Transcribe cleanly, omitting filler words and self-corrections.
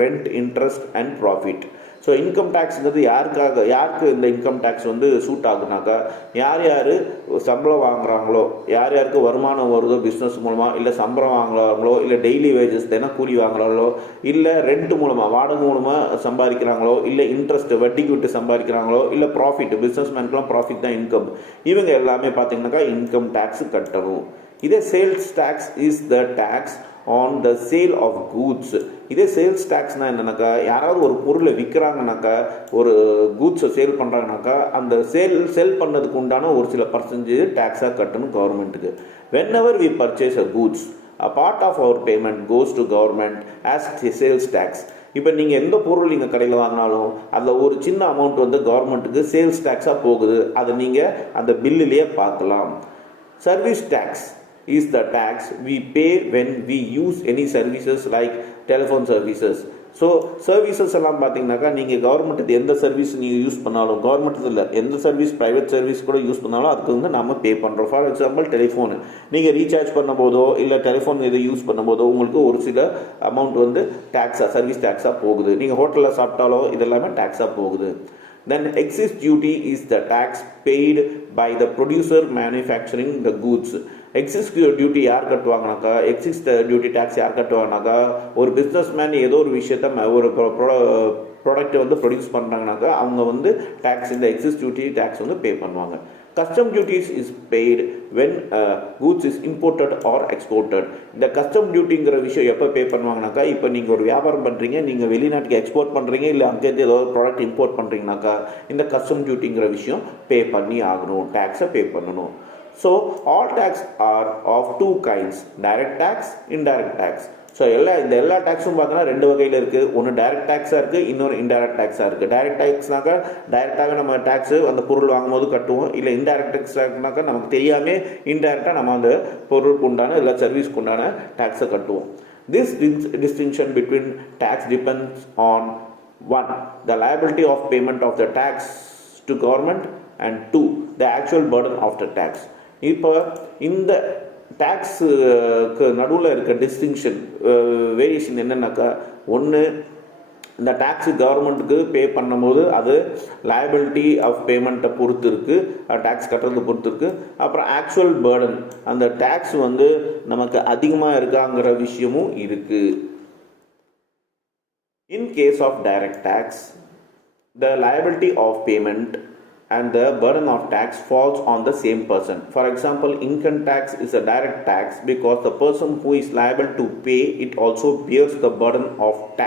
rent, interest and profit. So income டேக்ஸுங்கிறது யாருக்கு இந்த இன்கம் டேக்ஸ் வந்து சூட் ஆகுனாக்கா, யார் யார் சம்பளம் வாங்குறாங்களோ, யார் யாருக்கு வருமானம் வருதோ பிஸ்னஸ் மூலமாக, இல்லை சம்பளம் வாங்குறாங்களோ, இல்லை டெய்லி வேஜஸ் தினக்கூலி வாங்குறாங்களோ, இல்லை ரெண்ட் மூலமாக வாடகை மூலமாக சம்பாதிக்கிறாங்களோ, இல்லை இன்ட்ரெஸ்ட் வட்டிக்கு விட்டு சம்பாதிக்கிறாங்களோ, இல்லை ப்ராஃபிட் பிஸ்னஸ் மேனுக்குலாம் ப்ராஃபிட் தான் இன்கம், இவங்க எல்லாமே பார்த்தீங்கன்னாக்கா இன்கம் டேக்ஸ் கட்டணும். இதே sales tax is the tax on the sale of goods. இதே சேல்ஸ் டேக்ஸ்னால் என்னன்னாக்கா, யாராவது ஒரு பொருளை விற்கிறாங்கனாக்கா, ஒரு கூட்ஸை சேல் பண்ணுறாங்கனாக்கா, அந்த செல் பண்ணதுக்கு உண்டான ஒரு சில பர்சன்டேஜ் டேக்ஸாக கட்டணும் கவர்மெண்ட்டுக்கு. whenever we purchase a goods, a part of our payment goes to government as sales tax. இப்போ நீங்கள் எந்த பொருள் நீங்கள் கடையில் வாங்கினாலும் அதில் ஒரு சின்ன அமௌண்ட் வந்து கவர்மெண்ட்டுக்கு சேல்ஸ் டேக்ஸாக போகுது. அதை நீங்கள் அந்த பில்லுலேயே பார்க்கலாம். Service tax is the tax we pay when we use any services like telephone services. So services எல்லாம் பார்த்தீங்கன்னாக்கா, நீங்கள் கவர்மெண்ட்டு எந்த சர்வீஸ் நீங்கள் யூஸ் பண்ணாலும், கவர்மெண்ட்டு இல்லை எந்த சர்வீஸ் ப்ரைவேட் சர்வீஸ் கூட யூஸ் பண்ணாலும் அதுக்கு வந்து நம்ம பே பண்ணுறோம். ஃபார் எக்ஸாம்பிள் டெலிஃபோனு நீங்கள் ரீசார்ஜ் பண்ணும் போதோ இல்லை டெலிஃபோன் இதை யூஸ் பண்ணும் போதோ உங்களுக்கு ஒரு சில அமௌண்ட் வந்து டேக்ஸாக சர்வீஸ் டேக்ஸாக போகுது. நீங்கள் ஹோட்டலில் சாப்பிட்டாலோ இதெல்லாமே டேக்ஸாக போகுது. Then excess duty is the tax paid by the producer manufacturing the goods. Exists duty யார் கட்டுவாங்கனாக்கா, எக்ஸிஸ் டியூட்டி டேக்ஸ் யார் கட்டுவாங்கனாக்கா, ஒரு பிஸ்னஸ் மேன் ஏதோ ஒரு விஷயத்த ஒரு ப்ராடக்ட்டை வந்து ப்ரொடியூஸ் பண்ணுறாங்கனாக்கா அவங்க வந்து டேக்ஸ் இந்த எக்ஸிஸ் டியூட்டி டேக்ஸ் வந்து பே பண்ணுவாங்க. Custom duties is paid when goods is imported or exported. இந்த கஸ்டம் டியூட்டிங்கிற விஷயம் எப்போ பே பண்ணுவாங்கனாக்கா, இப்போ நீங்கள் ஒரு வியாபாரம் பண்ணுறீங்க, நீங்கள் வெளிநாட்டுக்கு எக்ஸ்போர்ட் பண்ணுறீங்க, இல்லை அங்கேருந்து ஏதோ ஒரு ப்ராடக்ட் இம்போர்ட் பண்ணுறீங்கனாக்கா இந்த கஸ்டம் டியூட்டிங்கிற விஷயம் பே பண்ணி ஆகணும், டேக்ஸை பே பண்ணணும். So all tax are of two kinds, direct tax, indirect tax. So எல்லா டேக்ஸும் பார்த்தோன்னா ரெண்டு வகையில் இருக்குது. ஒன்று டைரக்ட் டேக்ஸாக இருக்குது, இன்னொரு இன்டைரக்ட் டேக்ஸாக இருக்குது. டைரக்ட் டேக்ஸ்னாக்கா டைரெக்டாக நம்ம டேக்ஸு அந்த பொருள் வாங்கும்போது கட்டுவோம். இல்லை இன்டைரக்ட் டேக்ஸ்னாக்கா நமக்கு தெரியாமல் இன்டைரக்டாக நம்ம அந்த பொருளுக்கு உண்டான இல்லை சர்வீஸ்க்கு உண்டான டேக்ஸை கட்டுவோம். This distinction between tax depends on 1. the liability of payment of the tax to government, and 2. the actual burden of the tax. இப்போ இந்த டேக்ஸுக்கு நடுவில் இருக்க டிஸ்டிங்ஷன் வேரியேஷன் என்னன்னாக்கா, ஒன்று இந்த டேக்ஸு கவர்மெண்ட்டுக்கு பே பண்ணும்போது அது லயபிலிட்டி ஆஃப் பேமெண்ட்டை பொறுத்து இருக்குது, டேக்ஸ் கட்டுறதை பொறுத்து இருக்குது. அப்புறம் ஆக்சுவல் பேர்டன், அந்த டேக்ஸ் வந்து நமக்கு அதிகமாக இருக்காங்கிற விஷயமும் இருக்குது. In case of direct tax, the liability of payment and the burden of tax falls on the same person. For example, income tax is a direct tax because the person who is liable to pay it also bears the burden of tax.